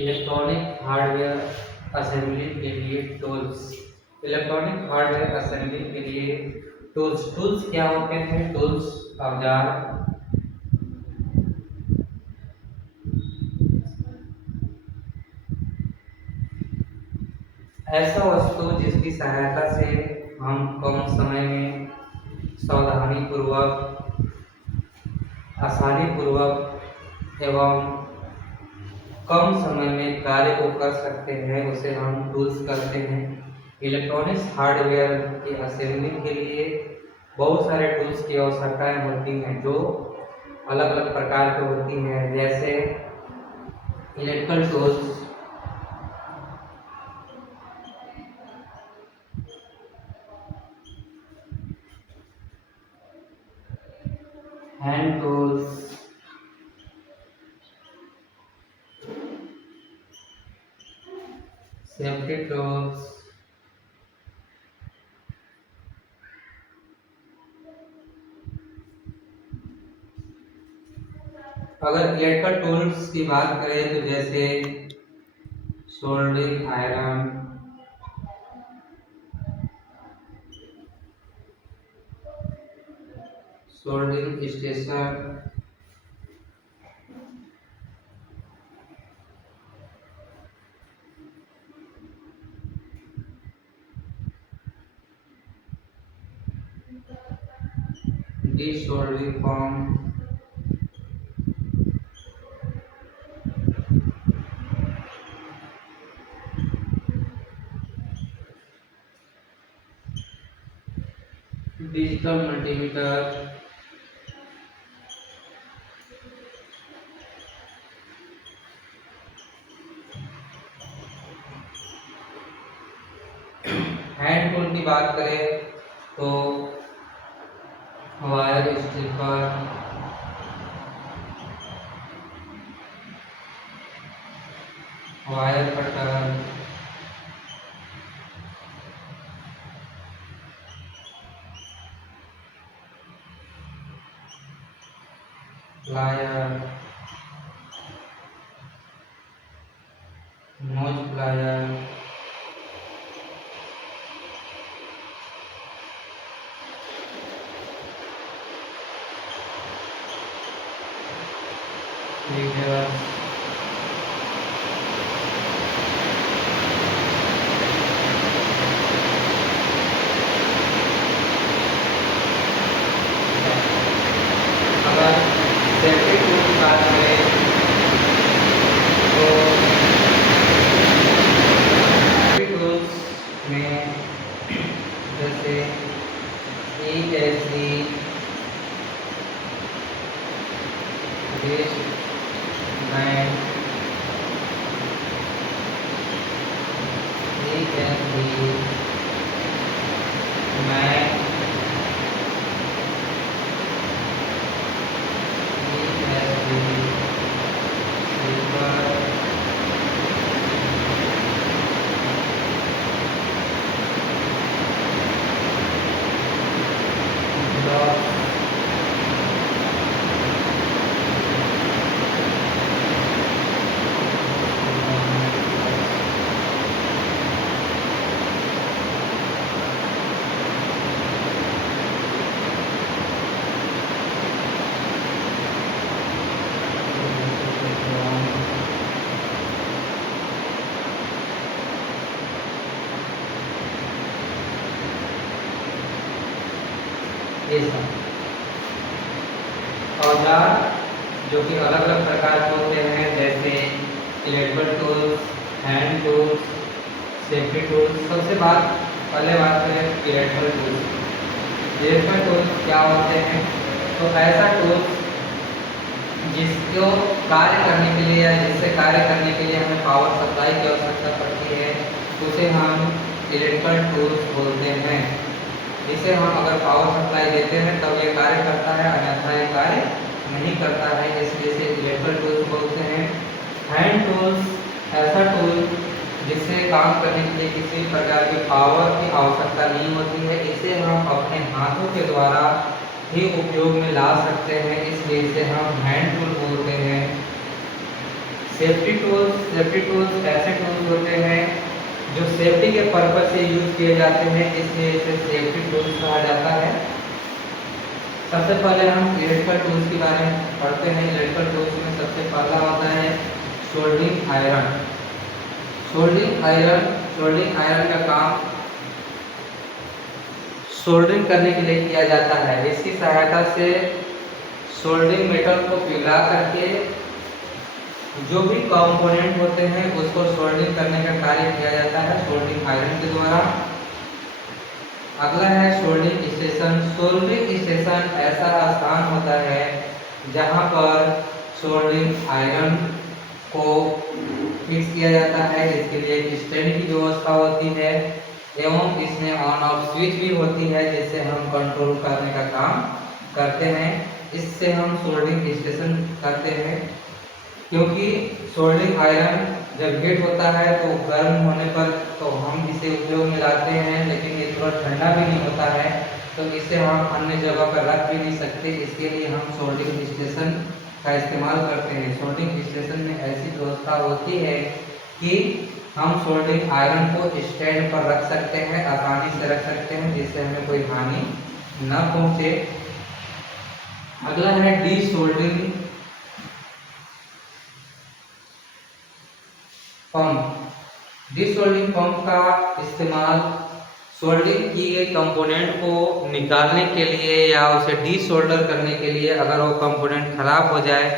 Electronic hardware assembly के लिए tools. Electronic hardware assembly के लिए टूल्स। टूल्स क्या होते हैं? टूल्स औजार, ऐसा वस्तु जिसकी सहायता से हम कम समय में सावधानी पूर्वक, आसानी पूर्वक एवं कम समय में कार्य को कर सकते हैं, उसे हम टूल्स कहते हैं। इलेक्ट्रॉनिक्स हार्डवेयर की असेंबली के लिए बहुत सारे टूल्स की आवश्यकताएं होती हैं जो अलग अलग प्रकार की होती हैं, जैसे electrical tools, hand tools, safety tools, अगर इलेक्ट्रिकल टूल्स की बात करें तो जैसे soldering iron, soldering station, desoldering form, digital multimeter, hand tool की बात करें तो wire stripper, wire cutter, plier, nose plier, leader, अगर सेफ्टी टूल की बात करें तो सेफ्टी टूल्स में जैसे ESD, waist band, ESD, mat, ESD, slipper, block, ये सब औजार जो कि अलग अलग प्रकार के होते हैं, जैसे electrical tools, hand tools, safety tools. सबसे पहले बात करें इलेक्ट्रिकल टूल्स। इलेक्ट्रिकल टूल्स क्या होते हैं? तो ऐसा टूल्स जिसको कार्य करने के लिए या जिससे कार्य करने के लिए हमें पावर सप्लाई की आवश्यकता पड़ती है, उसे हम इलेक्ट्रिकल टूल्स बोलते हैं। इसे हम अगर पावर सप्लाई देते हैं तब ये कार्य करता है, अन्यथा ये कार्य नहीं करता है, इसलिए इसे इलेक्ट्रिकल टूल्स बोलते हैं। हैंड टूल्स ऐसा टूल जिससे काम करने के लिए किसी प्रकार की पावर की आवश्यकता नहीं होती है, इसे हम अपने हाथों के द्वारा ही उपयोग में ला सकते हैं, इसलिए इसे हम हैंड टूल बोलते हैं। सेफ्टी टूल्स ऐसे टूल्स होते हैं जो सेफ्टी के पर्पज से यूज किए जाते हैं, इसलिए इसे सेफ्टी टूल्स कहा जाता है। सबसे पहले हम इलेक्ट्रिकल टूल्स के बारे में पढ़ते हैं। इलेक्ट्रिकल टूल्स में सबसे पहला होता है सोल्डरिंग आयरन। सोल्डरिंग आयरन का काम सोल्डरिंग करने के लिए किया जाता है। इसकी सहायता से सोल्डरिंग मेटल को पिघला करके जो भी कंपोनेंट होते हैं उसको सोल्डरिंग करने का कार्य किया जाता है सोल्डरिंग आयरन के द्वारा। अगला है सोल्डरिंग स्टेशन। सोल्डरिंग स्टेशन ऐसा स्थान होता है जहां पर सोल्डरिंग आयरन को फिक्स किया जाता है। इसके लिए एक स्टैंड की व्यवस्था होती है एवं इसमें ऑन ऑफ स्विच भी होती है जिससे हम कंट्रोल करने का काम करते हैं। इससे हम सोल्डरिंग स्टेशन करते हैं, क्योंकि सोल्डरिंग आयरन जब हीट होता है तो गर्म होने पर तो हम इसे उपयोग में लाते हैं, लेकिन ये तुरंत ठंडा भी नहीं होता है, तो इसे हम अन्य जगह पर रख भी नहीं सकते। इसके लिए हम सोल्डरिंग स्टेशन का इस्तेमाल करते हैं। सोल्डरिंग स्टेशन में ऐसी व्यवस्था होती है कि हम सोल्डरिंग आयरन को स्टैंड पर रख सकते हैं, आसानी से रख सकते हैं, जिससे हमें कोई हानि न पहुंचे। अगला है D soldering pump. D soldering pump का इस्तेमाल सोल्डरिंग किए कंपोनेंट को निकालने के लिए या उसे डी सोल्डर करने के लिए, अगर वो कंपोनेंट खराब हो जाए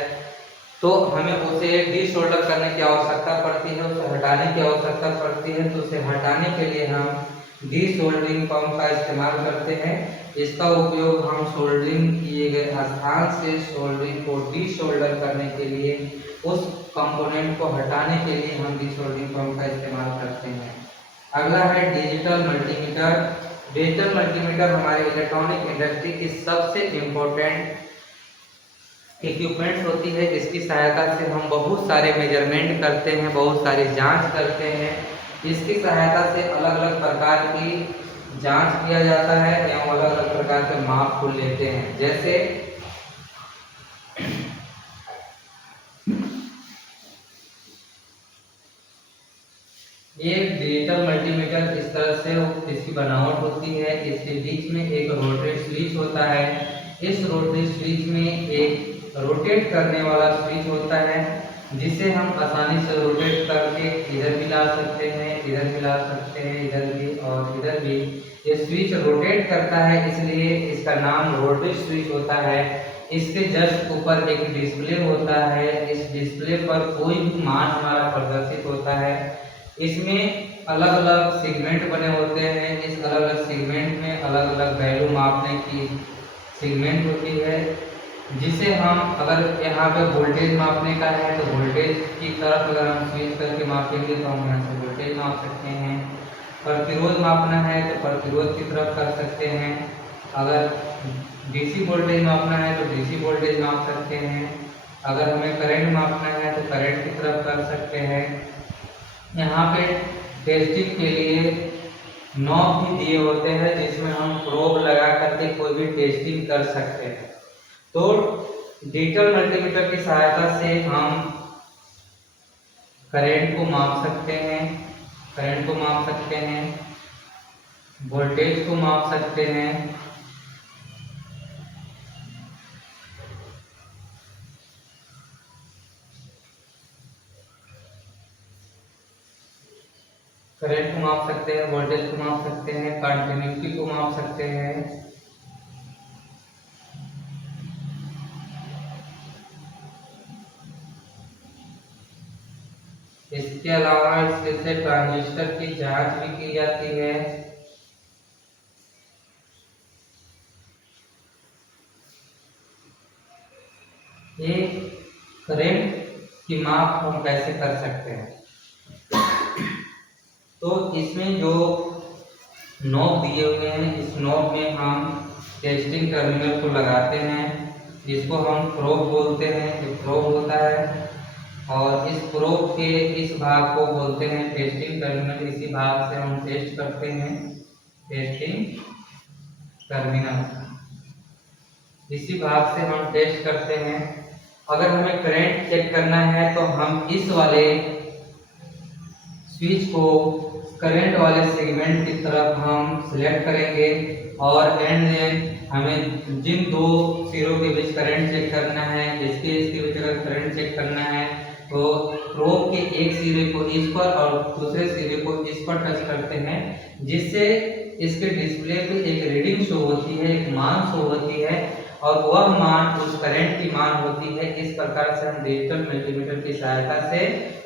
तो हमें उसे डी सोल्डर करने की आवश्यकता पड़ती है, उसे हटाने की आवश्यकता पड़ती है। तो उसे हटाने के लिए हम डी सोल्डरिंग पंप का इस्तेमाल करते हैं। इसका उपयोग हम सोल्डरिंग किए गए स्थान से सोल्डरिंग को डी सोल्डर करने के लिए, उस कंपोनेंट को हटाने के लिए हम डी सोल्डरिंग पंप का इस्तेमाल करते हैं। अगला है डिजिटल मल्टीमीटर। डिजिटल मल्टीमीटर हमारे इलेक्ट्रॉनिक इंडस्ट्री की सबसे इम्पोर्टेंट इक्विपमेंट्स होती है। इसकी सहायता से हम बहुत सारे मेजरमेंट करते हैं, बहुत सारी जांच करते हैं। इसकी सहायता से अलग अलग प्रकार की जांच किया जाता है एवं अलग अलग प्रकार के माप को लेते हैं। जैसे एक डिजिटल मल्टीमीटर इस तरह से इसकी बनावट होती है। इसके बीच में एक रोटरी स्विच होता है। इस रोटरी स्विच में एक रोटेट करने वाला स्विच होता है, जिसे हम आसानी से रोटेट करके इधर भी ला सकते हैं, इधर भी ला सकते हैं, इधर भी और इधर भी। ये स्विच रोटेट करता है, इसलिए इसका नाम रोटरी स्विच होता है। इसके जस्ट ऊपर एक डिस्प्ले होता है। इस डिस्प्ले पर कोई भी मान हमारा प्रदर्शित होता है। इसमें अलग अलग सेगमेंट बने होते हैं। इस अलग अलग सेगमेंट में अलग अलग वैल्यू मापने की सेगमेंट होती है, जिसे हम अगर यहाँ पे वोल्टेज मापने का है तो वोल्टेज की तरफ अगर हम स्विच करके मापेंगे तो हम यहाँ से वोल्टेज माप सकते हैं। प्रतिरोध मापना है तो प्रतिरोध की तरफ कर सकते हैं। अगर डीसी वोल्टेज मापना है तो डीसी वोल्टेज माप सकते हैं। अगर हमें करंट मापना है तो करंट की तरफ कर सकते हैं। यहाँ पे टेस्टिंग के लिए नॉब भी दिए होते हैं, जिसमें हम प्रोब लगा करके कोई भी टेस्टिंग कर सकते हैं। तो डिजिटल मल्टीमीटर की सहायता से हम करंट को माप सकते हैं, वोल्टेज को माप सकते हैं, करंट को माप सकते हैं, वोल्टेज को माप सकते हैं, कंटिन्यूटी को माप सकते हैं। इसके अलावा इससे ट्रांजिस्टर की जांच भी की जाती है। ये करंट की माप हम कैसे कर सकते हैं, तो इसमें जो नॉब दिए हुए हैं, इस नॉब में हम टेस्टिंग टर्मिनल को लगाते हैं, जिसको हम प्रोब बोलते हैं। ये प्रोब होता है और इस प्रोब के इस भाग को बोलते हैं टेस्टिंग टर्मिनल। इसी भाग से हम टेस्ट करते हैं, टेस्टिंग टर्मिनल। इसी भाग से हम टेस्ट करते हैं। अगर हमें करंट चेक करना है तो हम इस वाले स्विच को करंट वाले सेगमेंट की तरफ हम सिलेक्ट करेंगे और एंड देन हमें जिन दो सिरों के बीच करंट चेक करना है, इसके बीच अगर करंट चेक करना है तो प्रोब के एक सिरे को इस पर और दूसरे सिरे को इस पर टच करते हैं, जिससे इसके डिस्प्ले पे एक रीडिंग शो होती है, एक मान शो होती है और वह मान उस करंट की मान होती है। इस प्रकार से हम डिजिटल मल्टीमीटर की सहायता से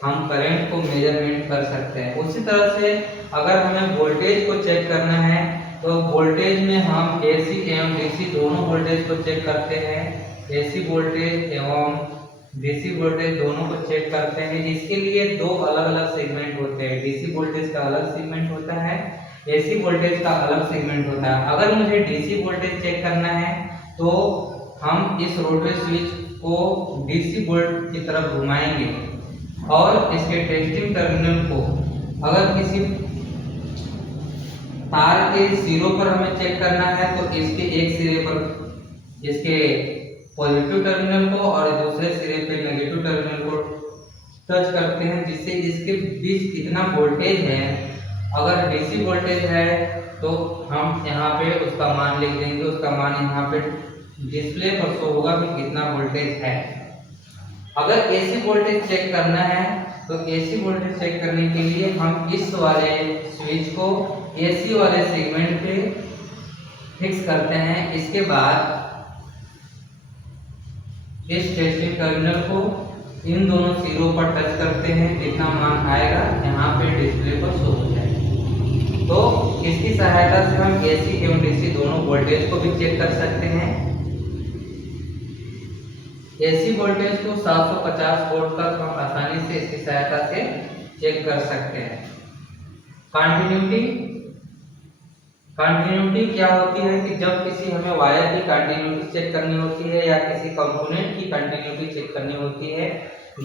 हम करंट को मेजरमेंट कर सकते हैं। उसी तरह से अगर हमें वोल्टेज को चेक करना है तो वोल्टेज में हम एसी एवं डीसी दोनों वोल्टेज को चेक करते हैं। एसी वोल्टेज एवं डीसी वोल्टेज दोनों को चेक करते हैं। इसके लिए दो अलग अलग सेगमेंट होते हैं। डीसी वोल्टेज का अलग सेगमेंट होता है, एसी वोल्टेज का अलग सेगमेंट होता है। अगर मुझे डीसी वोल्टेज चेक करना है तो हम इस रोटरी स्विच को डीसी वोल्ट की तरफ घुमाएंगे और इसके टेस्टिंग टर्मिनल को अगर किसी तार के सिरों पर हमें चेक करना है तो इसके एक सिरे पर इसके पॉजिटिव टर्मिनल को और दूसरे सिरे पे नेगेटिव टर्मिनल को टच करते हैं, जिससे इसके बीच कितना वोल्टेज है। अगर डीसी वोल्टेज है तो हम यहाँ पे उसका मान लिख देंगे, उसका मान यहाँ पे डिस्प्ले पर शो होगा कि कितना वोल्टेज है। अगर एसी वोल्टेज चेक करना है तो एसी वोल्टेज चेक करने के लिए हम इस वाले स्विच को एसी वाले सेगमेंट पे फिक्स करते हैं। इसके बाद इस टेस्टिंग टर्मिनल को इन दोनों सिरों पर टच करते हैं, जितना मान आएगा यहाँ पे डिस्प्ले पर शो हो जाएगा। तो इसकी सहायता से हम एसी एवं डीसी दोनों वोल्टेज को भी चेक कर सकते हैं। एसी वोल्टेज को 750 वोल्ट तक हम आसानी से इसकी सहायता से चेक कर सकते हैं। कंटिन्यूटी क्या होती है कि जब किसी हमें वायर की कंटिन्यूटी चेक करनी होती है या किसी कंपोनेंट की कंटिन्यूटी चेक करनी होती है।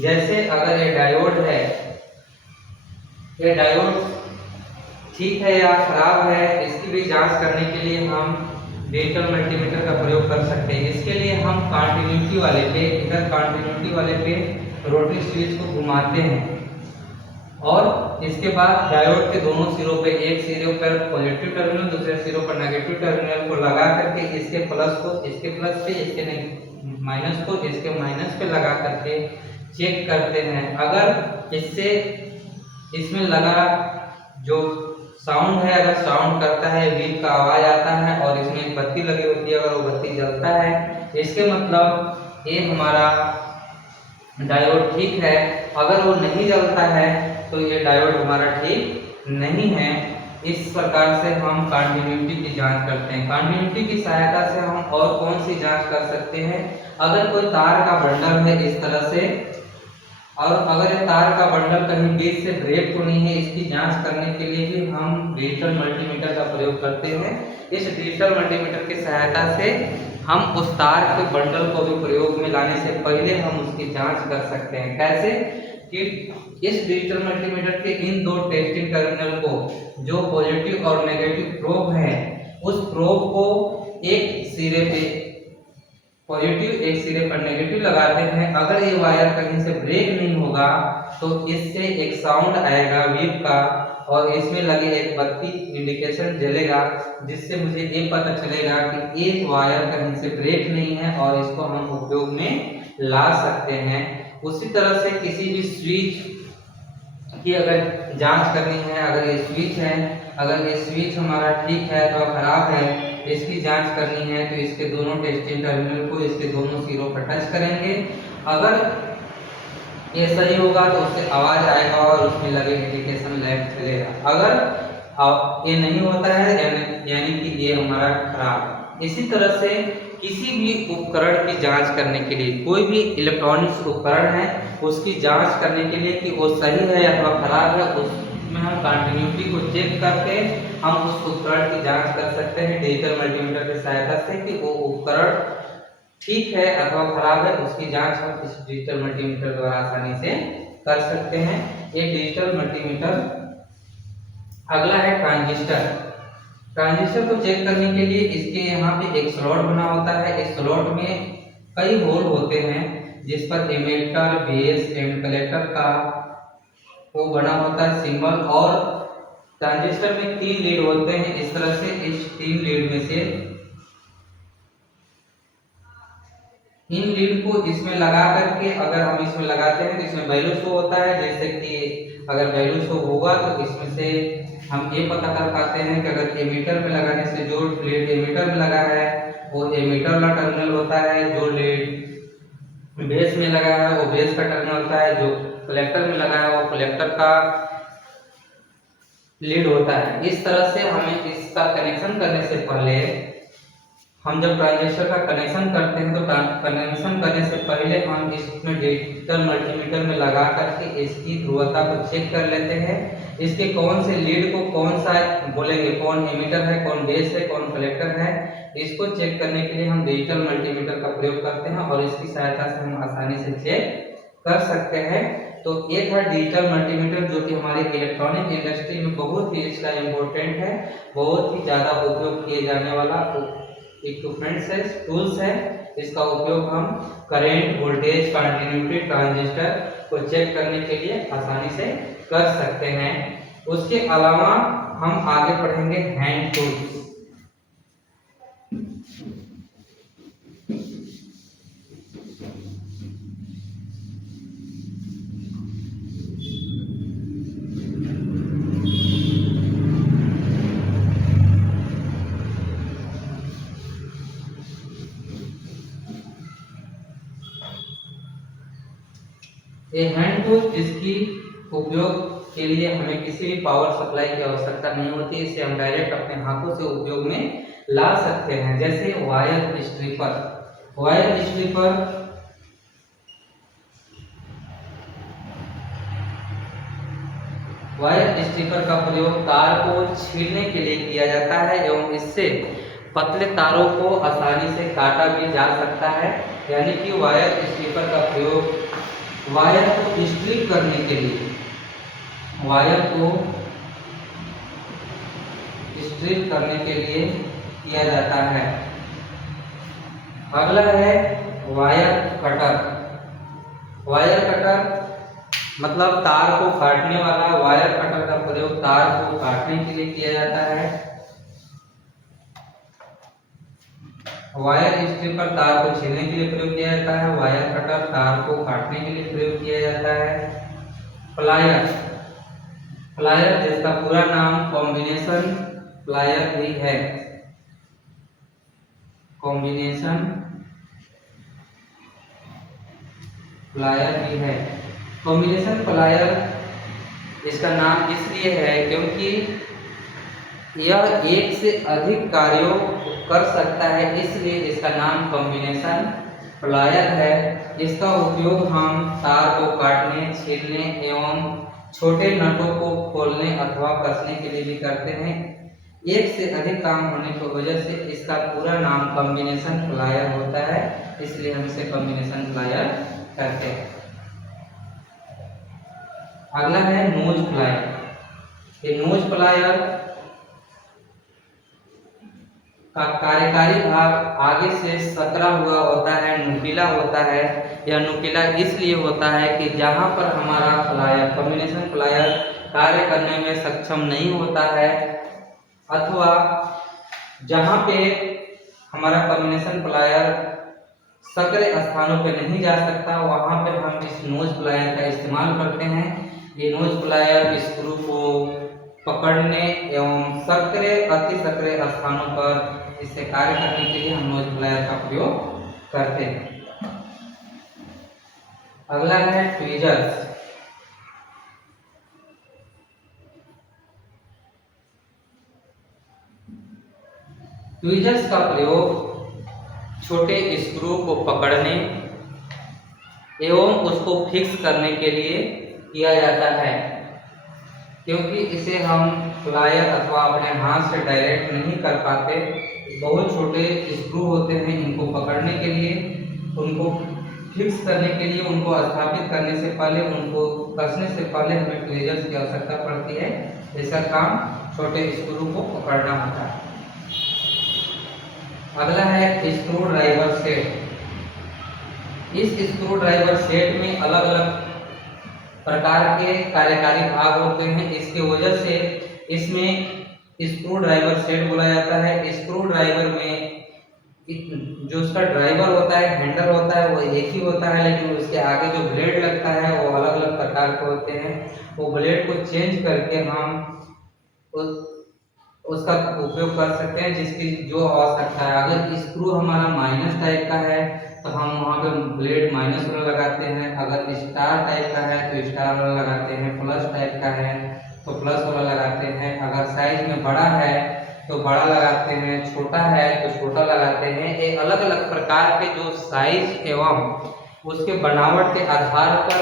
जैसे अगर ये डायोड है, ये डायोड ठीक है या खराब है, इसकी भी जांच करने के लिए हम डिजिटल मल्टीमीटर का प्रयोग कर सकते हैं। इसके लिए हम कंटिन्यूटी वाले पे इधर कंटिन्यूटी वाले पे रोटरी स्विच को घुमाते हैं और इसके बाद डायोड के दोनों सिरों पे एक सिरे पर पॉजिटिव टर्मिनल, दूसरे सिरों पर नेगेटिव टर्मिनल को लगा करके इसके प्लस को इसके प्लस पे, इसके माइनस को इसके माइनस पे लगा करके चेक करते हैं। अगर इससे इसमें लगा जो साउंड है, अगर साउंड करता है, बीप का आवाज आता है और इसमें एक बत्ती लगी होती है, अगर वो बत्ती जलता है, इसके मतलब ये हमारा डायोड ठीक है। अगर वो नहीं जलता है तो ये डायोड हमारा ठीक नहीं है। इस प्रकार से हम कंटिन्यूटी की जांच करते हैं। कंटिन्यूटी की सहायता से हम और कौन सी जांच कर सकते हैं? अगर कोई तार का बंडल है इस तरह से और अगर ये तार का बंडल कहीं बीच से ब्रेक तो नहीं है, इसकी जांच करने के लिए भी हम डिजिटल मल्टीमीटर का प्रयोग करते हैं। इस डिजिटल मल्टीमीटर की सहायता से हम उस तार के बंडल को भी प्रयोग में लाने से पहले हम उसकी जांच कर सकते हैं। कैसे कि इस डिजिटल मल्टीमीटर के इन दो टेस्टिंग टर्मिनल को जो पॉजिटिव और नेगेटिव प्रोब है, उस प्रोब को एक सिरे पे पॉजिटिव एक सिरे पर नेगेटिव लगाते हैं। अगर ये वायर कहीं से ब्रेक नहीं होगा तो इससे एक साउंड आएगा बीप का और इसमें लगे एक बत्ती इंडिकेशन जलेगा, जिससे मुझे ये पता चलेगा कि एक वायर कहीं से ब्रेक नहीं है और इसको हम उपयोग में ला सकते हैं। उसी तरह से किसी भी स्विच की अगर जांच करनी है, अगर ये स्विच है, अगर ये स्विच हमारा ठीक है तो खराब है, इसकी जांच करनी है तो इसके दोनों टेस्टिंग टर्मिनल को इसके दोनों सिरों पर टच करेंगे। अगर ये सही होगा तो उससे आवाज आएगा और उसमें लगे इंडिकेशन लैंप चलेगा। अगर ये नहीं होता है यानी कि ये हमारा खराब है। इसी तरह से किसी भी उपकरण की जांच करने के लिए, कोई भी इलेक्ट्रॉनिक्स उपकरण है उसकी जांच करने के लिए कि वो सही है अथवा खराब है, उसमें हम कंटिन्यूटी को चेक करके हम उस उपकरण की जांच कर सकते हैं डिजिटल मल्टीमीटर की सहायता से कि वो उपकरण ठीक है अथवा खराब है। उसकी जांच हम इस डिजिटल मल्टीमीटर द्वारा आसानी से कर सकते हैं। ये डिजिटल मल्टीमीटर। अगला है ट्रांजिस्टर। ट्रांजिस्टर को चेक करने के लिए इसके यहाँ पे एक स्लॉट बना होता है। इस स्लॉट में कई होल होते हैं, जिस पर एमिटर, बेस एंड कलेक्टर का वो बना होता है सिंबल। और ट्रांजिस्टर में 3 लीड होते हैं। इस तरह से इस 3 लीड में से इन लीड को इसमें लगा करके अगर हम इसमें लगाते हैं तो इसमें वैल्यू शो होता है। जैसे कि अगर वैल्यू शो होगा तो इसमें से हम ये पता कर पाते हैं कि अगर एमीटर में लगाने से जो लीड एमीटर में लगा है वो एमीटर वाला टर्मिनल होता है, जो लीड बेस में लगा है वो बेस का टर्मिनल होता है, जो कलेक्टर में लगा है वो कलेक्टर का लीड होता है। इस तरह से हमें इसका कनेक्शन करने से पहले, हम जब ट्रांजिस्टर का कनेक्शन करते हैं तो कनेक्शन करने से पहले हम इसमें डिजिटल मल्टीमीटर में लगा करके इसकी ध्रुवता को चेक कर लेते हैं। इसके कौन से लीड को कौन सा बोलेंगे, कौन एमीटर है, कौन बेस है, कौन कलेक्टर है, इसको चेक करने के लिए हम डिजिटल मल्टीमीटर का प्रयोग करते हैं और इसकी सहायता से हम आसानी से चेक कर सकते हैं। तो ये था डिजिटल मल्टीमीटर, जो कि हमारे इलेक्ट्रॉनिक इंडस्ट्री में बहुत ही इसका इम्पोर्टेंट है, बहुत ही ज़्यादा उपयोग किए जाने वाला इक्विपमेंट्स है, टूल्स है। इसका उपयोग हम करंट, वोल्टेज, कंटिन्यूटी, ट्रांजिस्टर को चेक करने के लिए आसानी से कर सकते हैं। उसके अलावा हम आगे पढ़ेंगे हैंड टूल्स। ये हैंड टूल जिसकी उपयोग के लिए हमें किसी भी पावर सप्लाई की आवश्यकता नहीं होती, इसे हम डायरेक्ट अपने हाथों से उपयोग में ला सकते हैं। जैसे wire stripper. Wire stripper wire stripper का प्रयोग तार को छीलने के लिए किया जाता है एवं इससे पतले तारों को आसानी से काटा भी जा सकता है। यानी कि वायर स्ट्रिपर का प्रयोग वायर को स्ट्रिप करने के लिए, वायर को स्ट्रिप करने के लिए किया जाता है। अगला है वायर कटर। वायर कटर मतलब तार को काटने वाला। वायर कटर का प्रयोग तार को काटने के लिए किया जाता है। वायर स्ट्रिपर तार को छीलने के लिए प्रयोग किया जाता है। वायर कटर तार को काटने के लिए प्रयोग किया जाता है। प्लायर। प्लायर जिसका पूरा नाम कॉम्बिनेशन प्लायर भी है। कॉम्बिनेशन प्लायर भी है। कॉम्बिनेशन प्लायर इसका नाम इसलिए है क्योंकि यह एक से अधिक कार्यों कर सकता है, इसलिए इसका नाम कॉम्बिनेशन प्लायर है। इसका उपयोग हम तार को काटने, छीलने एवं छोटे नटों को खोलने अथवा कसने के लिए भी करते हैं। एक से अधिक काम होने की वजह से इसका पूरा नाम कॉम्बिनेशन प्लायर होता है, इसलिए हम इसे कॉम्बिनेशन प्लायर कहते हैं। अगला है नोज प्लायर। ये नोज प्लायर का कार्यकारी भाग आगे से सकरा हुआ होता है, नुकीला होता है। यह नुकीला इसलिए होता है कि जहां पर हमारा प्लायर, कॉम्बिनेशन प्लायर कार्य करने में सक्षम नहीं होता है अथवा जहां पे हमारा कॉम्बिनेशन प्लायर सकरे स्थानों पे नहीं जा सकता, वहां पे हम इस नोज प्लायर का इस्तेमाल करते हैं। ये नोज प्लायर स्क्रू को पकड़ने एवं सकरे, अति सकरे स्थानों पर इससे कार्य करने के लिए हम नोज प्लायर का प्रयोग करते हैं। अगला है ट्वीजर्स। ट्वीजर्स का प्रयोग छोटे स्क्रू को पकड़ने एवं उसको फिक्स करने के लिए किया जाता है, क्योंकि इसे हम प्लायर अथवा अपने हाथ से डायरेक्ट नहीं कर पाते। बहुत छोटे स्क्रू होते हैं, इनको पकड़ने के लिए, उनको फिक्स करने के लिए, उनको स्थापित करने से पहले, उनको कसने से पहले हमें ट्वीजर्स की आवश्यकता पड़ती है। इसका काम छोटे स्क्रू को पकड़ना होता है। अगला है स्क्रू ड्राइवर सेट। इस स्क्रू ड्राइवर सेट में अलग अलग प्रकार के कार्यकारी भाग होते हैं। इसके वजह से इसमें स्क्रू ड्राइवर सेट बोला जाता है। स्क्रू ड्राइवर में जो उसका ड्राइवर होता है, हैंडल होता है, वो एक ही होता है, लेकिन उसके आगे जो ब्लेड लगता है वो अलग अलग प्रकार के होते हैं। वो ब्लेड को चेंज करके हम उसका उपयोग कर सकते हैं जिसकी जो आवश्यकता है। अगर स्क्रू हमारा माइनस टाइप का है तो हम वहाँ पे ब्लेड माइनस वाला लगाते हैं। अगर स्टार टाइप का है तो स्टार वाला लगाते हैं। प्लस टाइप का है तो प्लस वाला लगाते हैं। अगर साइज में बड़ा है तो बड़ा लगाते हैं, छोटा है तो छोटा लगाते हैं। ये अलग अलग प्रकार के जो साइज एवं उसके बनावट के आधार पर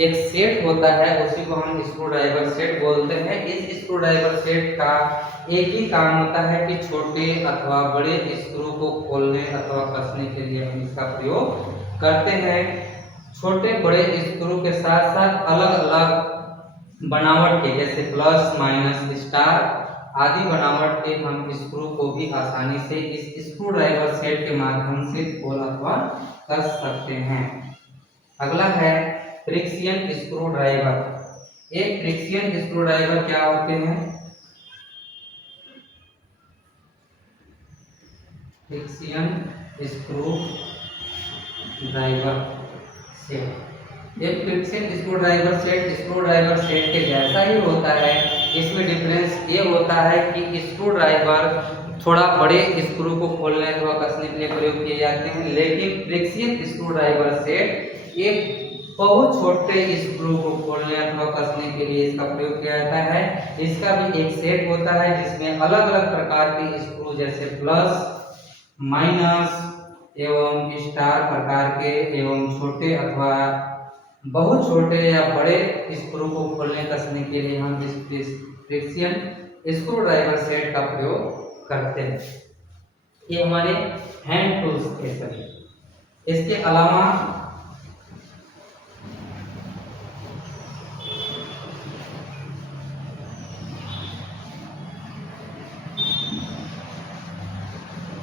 एक सेट होता है, उसी को हम स्क्रू ड्राइवर सेट बोलते हैं। इस स्क्रू ड्राइवर सेट का एक ही काम होता है कि छोटे अथवा बड़े स्क्रू को खोलने अथवा कसने के लिए हम इसका प्रयोग करते हैं। छोटे बड़े स्क्रू के साथ साथ अलग अलग बनावट के जैसे प्लस माइनस स्टार आदि बनावट के हम स्क्रू को भी आसानी से इस स्क्रू ड्राइवर सेट के माध्यम से खोल अथवा कस सकते हैं। अगला है फ्रिक्शन स्क्रू ड्राइवर। एक फ्रिक्शन स्क्रू ड्राइवर क्या होते हैं? Friction screw driver set. एक फ्रिक्शन स्क्रू ड्राइवर सेट के जैसा ही होता है। इसमें डिफरेंस ये होता है कि स्क्रू ड्राइवर थोड़ा बड़े स्क्रू को खोलने अथवा कसने के लिए प्रयोग किए जाते हैं, लेकिन फ्रिक्शन स्क्रू ड्राइवर सेट एक बहुत छोटे स्क्रू को खोलने अथवा कसने के लिए इसका प्रयोग किया जाता है। इसका भी एक सेट होता है जिसमें अलग अलग प्रकार के स्क्रू जैसे प्लस माइनस एवं स्टार प्रकार के एवं छोटे अथवा बहुत छोटे या बड़े स्क्रू को खोलने कसने के लिए हम इस फ्रिक्शन स्क्रू ड्राइवर सेट का प्रयोग करते हैं। ये हमारे हैंड टूल्स के सभी। इसके अलावा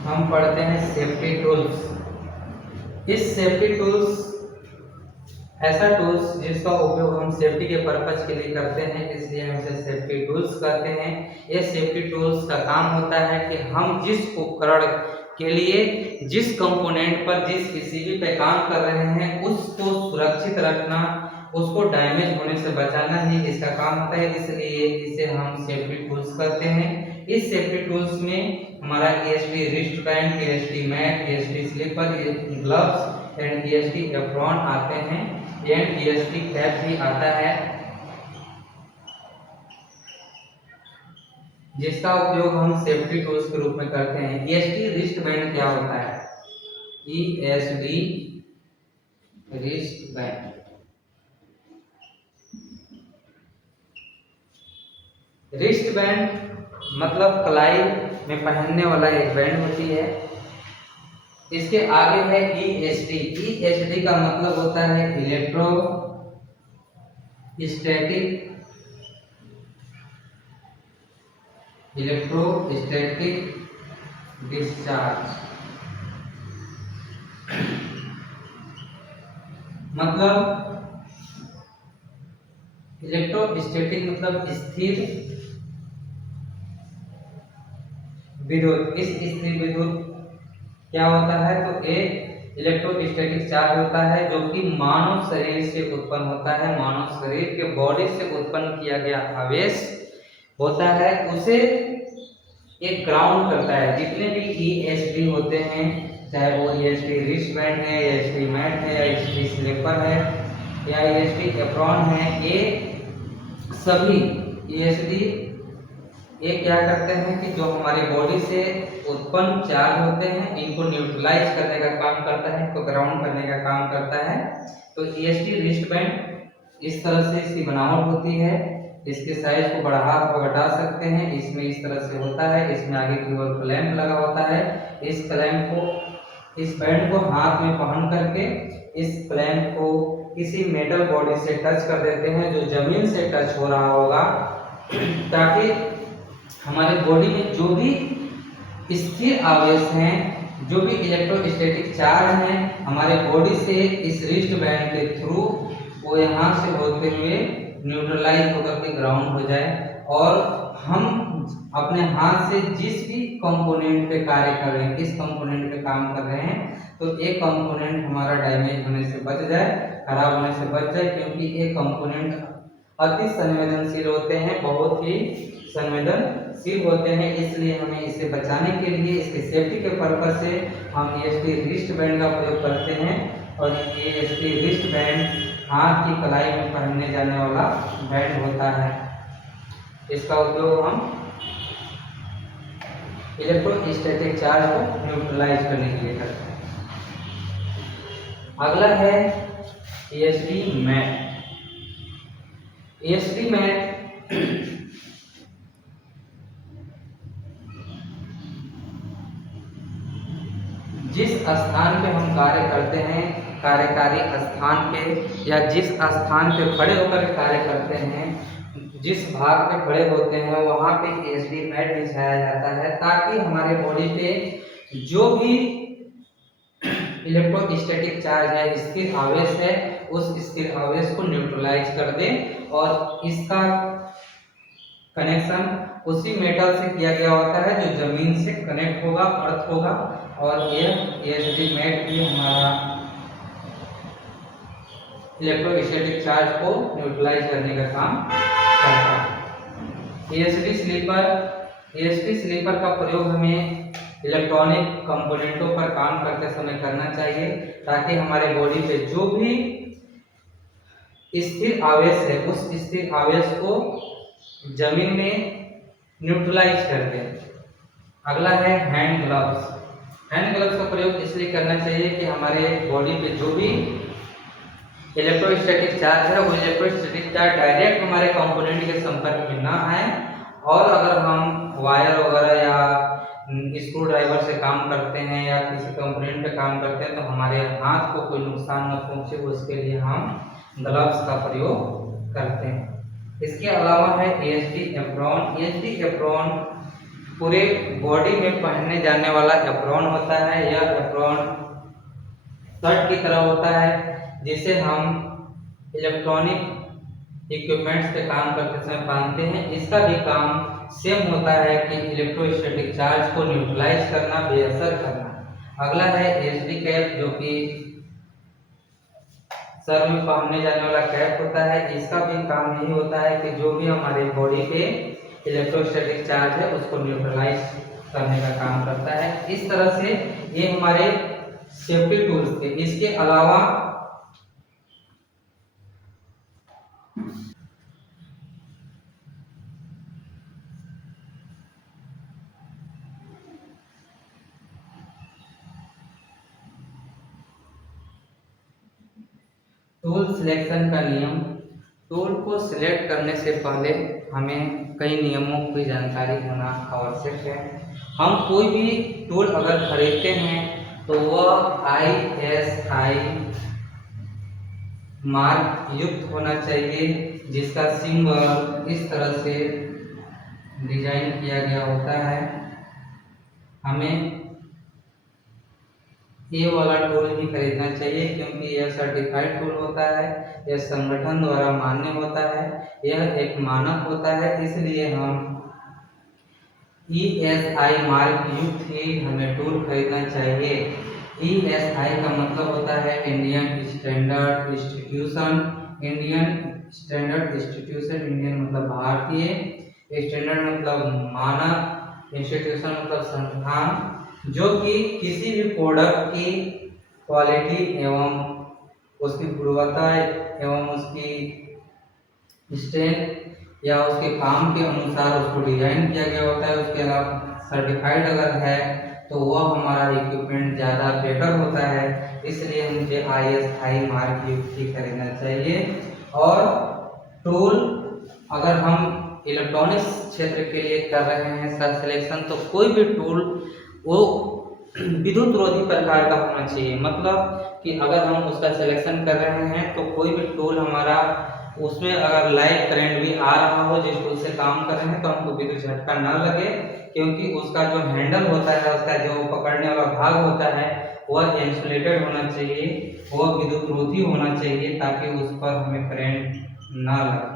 हम पढ़ते हैं सेफ्टी टूल्स। इस सेफ्टी टूल्स ऐसा टूल्स जिसका उपयोग हम सेफ्टी के पर्पज के लिए करते हैं, इसलिए हम इसे सेफ्टी टूल्स कहते हैं। ये सेफ्टी टूल्स का काम होता है कि हम जिस उपकरण के लिए जिस कंपोनेंट पर जिस पीसीबी पे काम कर रहे हैं उसको सुरक्षित रखना, उसको डैमेज होने से बचाना ही इसका काम होता है, इसलिए इसे हम सेफ्टी टूल्स कहते हैं। इस सेफ्टी टूल्स में हमारा ESD wrist band, ESD mat, ESD slipper, gloves and ESD apron आते हैं एंड ESD कैप भी आता है, जिसका उपयोग हम सेफ्टी टूल्स के रूप में करते हैं। ESD रिस्ट बैंड क्या होता है? ESD wrist band wrist band मतलब कलाई में पहनने वाला एक बैंड होती है। इसके आगे है ESD। ESD का मतलब होता है इलेक्ट्रोस्टैटिक डिस्चार्ज। मतलब इलेक्ट्रोस्टैटिक मतलब स्थिर विद्युत। इस स्थिर विद्युत क्या होता है? तो एक इलेक्ट्रोस्टैटिक चार्ज होता है जो कि मानव शरीर से उत्पन्न होता है। मानव शरीर के बॉडी से उत्पन्न किया गया आवेश होता है, उसे एक ग्राउंड करता है। जितने भी ESD होते हैं, चाहे वो ESD रिस्ट बैंड है, ESD मैट है, या ESD स्लीपर है, या ESD एप्रॉन है, ये सभी ESD ये क्या करते हैं कि जो हमारी बॉडी से उत्पन्न चार्ज होते हैं इनको न्यूट्रलाइज करने का काम करता है, इनको ग्राउंड करने का काम करता है। तो ESD रिस्ट बैंड इस तरह से इसकी बनावट होती है। इसके साइज को बढ़ा अथवा घटा सकते हैं। इसमें इस तरह से होता है, इसमें आगे की ओर क्लैंप लगा होता है। इस क्लैंप को, इस बैंड को हाथ में पहन करके इस क्लैंप को किसी मेटल बॉडी से टच कर देते हैं जो जमीन से टच हो रहा होगा, ताकि हमारे बॉडी में जो भी स्थिर आवेश हैं, जो भी इलेक्ट्रोस्टैटिक चार्ज हैं, हमारे बॉडी से इस रिस्ट बैंड के थ्रू वो यहाँ से होते हुए न्यूट्रलाइज होकर के ग्राउंड हो जाए और हम अपने हाथ से जिस भी कंपोनेंट पे कार्य कर रहे हैं, किस कंपोनेंट पे काम कर रहे हैं, तो एक कंपोनेंट हमारा डैमेज होने से बच जाए, खराब होने से बच जाए, क्योंकि ये कंपोनेंट अति संवेदनशील होते हैं, बहुत ही संवेदनशील होते हैं। इसलिए हमें इसे बचाने के लिए, इसके सेफ्टी के पर्पज से हम ESD रिस्ट बैंड का प्रयोग करते हैं। और ये ESD रिस्ट बैंड हाथ की कलाई में पहनने जाने वाला बैंड होता है। इसका उपयोग हम इलेक्ट्रोस्टैटिक चार्ज को न्यूट्रलाइज करने के लिए करते हैं। अगला है ESD मैट। ESD मैट जिस स्थान पे हम कार्य करते हैं, कार्यकारी स्थान पे या जिस स्थान पे खड़े होकर कार्य करते हैं, जिस भाग पे खड़े होते हैं, वहाँ पे ESD मैट बिछाया जाता है, ताकि हमारे बॉडी पे जो भी इलेक्ट्रोस्टैटिक चार्ज है, स्थिर आवेश है, उस स्थिर आवेश को न्यूट्रलाइज कर दे। और इसका कनेक्शन उसी मेटल से किया गया होता है जो जमीन से कनेक्ट होगा, अर्थ होगा। और यह ESD मैट भी हमारा इलेक्ट्रोस्टैटिक चार्ज को न्यूट्रलाइज करने का काम करता है। ESD स्लीपर का प्रयोग हमें इलेक्ट्रॉनिक कंपोनेंटों पर काम करते समय करना चाहिए, ताकि हमारे बॉडी पे जो भी स्थिर आवेश है, उस स्थिर आवेश को जमीन में न्यूट्रलाइज कर दे। अगला है हैंड ग्लव्स। हैंड ग्लव्स का प्रयोग इसलिए करना चाहिए कि हमारे बॉडी पे जो भी इलेक्ट्रोस्टैटिक चार्ज है, वो इलेक्ट्रोस्टैटिक चार्ज डायरेक्ट हमारे कंपोनेंट के संपर्क में ना आए। और अगर हम वायर वगैरह या स्क्रू ड्राइवर से काम करते हैं या किसी कंपोनेंट पे काम करते हैं, तो हमारे हाथ को कोई नुकसान न पहुंचे, उसके लिए हम ग्लव्स का प्रयोग करते हैं। इसके अलावा है ESD एप्रॉन। ESD एप्रॉन पूरे बॉडी में पहनने जाने वाला एप्रॉन होता है। यह एप्रॉन शर्ट की तरह होता है, जिसे हम इलेक्ट्रॉनिक इक्विपमेंट्स पे काम करते समय पहनते हैं। इसका भी काम सेम होता है कि इलेक्ट्रोस्टैटिक चार्ज को न्यूट्रलाइज करना, बेअसर करना। अगला है ESD कैप, जो कि सर में पहनने जाने वाला कैप होता है। इसका भी काम यही होता है कि जो भी हमारे बॉडी पे इलेक्ट्रोस्टैटिक चार्ज है, उसको न्यूट्रलाइज करने का काम करता है। इस तरह से ये हमारे सेफ्टी टूल्स थे। इसके अलावा टूल सिलेक्शन का नियम। टूल को सिलेक्ट करने से पहले हमें कई नियमों की जानकारी होना आवश्यक है। हम कोई भी टूल अगर खरीदते हैं तो वह ISI मार्क युक्त होना चाहिए, जिसका सिंबल इस तरह से डिजाइन किया गया होता है। हमें ये वाला टूल ही खरीदना चाहिए, क्योंकि यह सर्टिफाइड टूल होता है, यह संगठन द्वारा मान्य होता है, यह एक मानक होता है। इसलिए हम ESI मार्क युक्त ही हमें टूल खरीदना चाहिए। ESI का मतलब होता है Indian standard institution. Indian standard institution, Indian मतलब भारतीय, स्टैंडर्ड मतलब मानक, इंस्टीट्यूशन मतलब संस्थान, जो कि किसी भी प्रोडक्ट की क्वालिटी एवं उसकी गुणवत्ता एवं उसकी स्ट्रेंथ या उसके काम के अनुसार उसको डिजाइन किया गया होता है। उसके अलावा सर्टिफाइड अगर है तो वह हमारा इक्विपमेंट ज़्यादा बेटर होता है। इसलिए मुझे ISI मार्क युक्त ही खरीदना चाहिए। और टूल अगर हम इलेक्ट्रॉनिक्स क्षेत्र के लिए कर रहे हैं सर सिलेक्शन, तो कोई भी टूल वो विद्युत रोधी प्रकार का होना चाहिए। मतलब कि अगर हम उसका सिलेक्शन कर रहे हैं तो कोई भी टूल हमारा उसमें अगर लाइव करंट भी आ रहा हो, जिस टूल से काम कर रहे हैं, तो हमको विद्युत झटका ना लगे, क्योंकि उसका जो हैंडल होता है, उसका जो पकड़ने वाला भाग होता है, वह इंसुलेटेड होना चाहिए, वह विद्युत रोधी होना चाहिए ताकि उस पर हमें करंट ना लगे।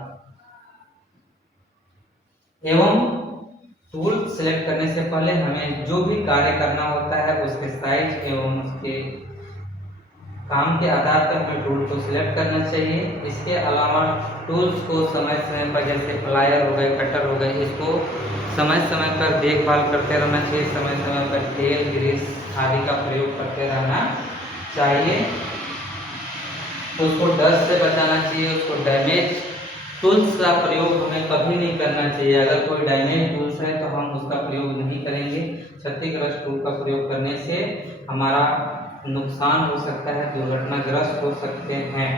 एवं टूल सेलेक्ट करने से पहले हमें जो भी कार्य करना होता है उसके साइज एवं उसके काम के आधार पर हमें टूल को सिलेक्ट करना चाहिए। इसके अलावा टूल्स को समय समय पर, जैसे प्लायर हो गए, कटर हो गए, इसको समय समय पर देखभाल करते रहना चाहिए। समय समय पर तेल, ग्रीस आदि का प्रयोग करते रहना चाहिए। उसको डस्ट से बचाना चाहिए, उसको डैमेज टूल्स का प्रयोग हमें कभी नहीं करना चाहिए। अगर कोई डैमेज टूल्स है तो हम उसका प्रयोग नहीं करेंगे। क्षतिग्रस्त टूल का प्रयोग करने से हमारा नुकसान हो सकता है, दुर्घटनाग्रस्त हो सकते हैं।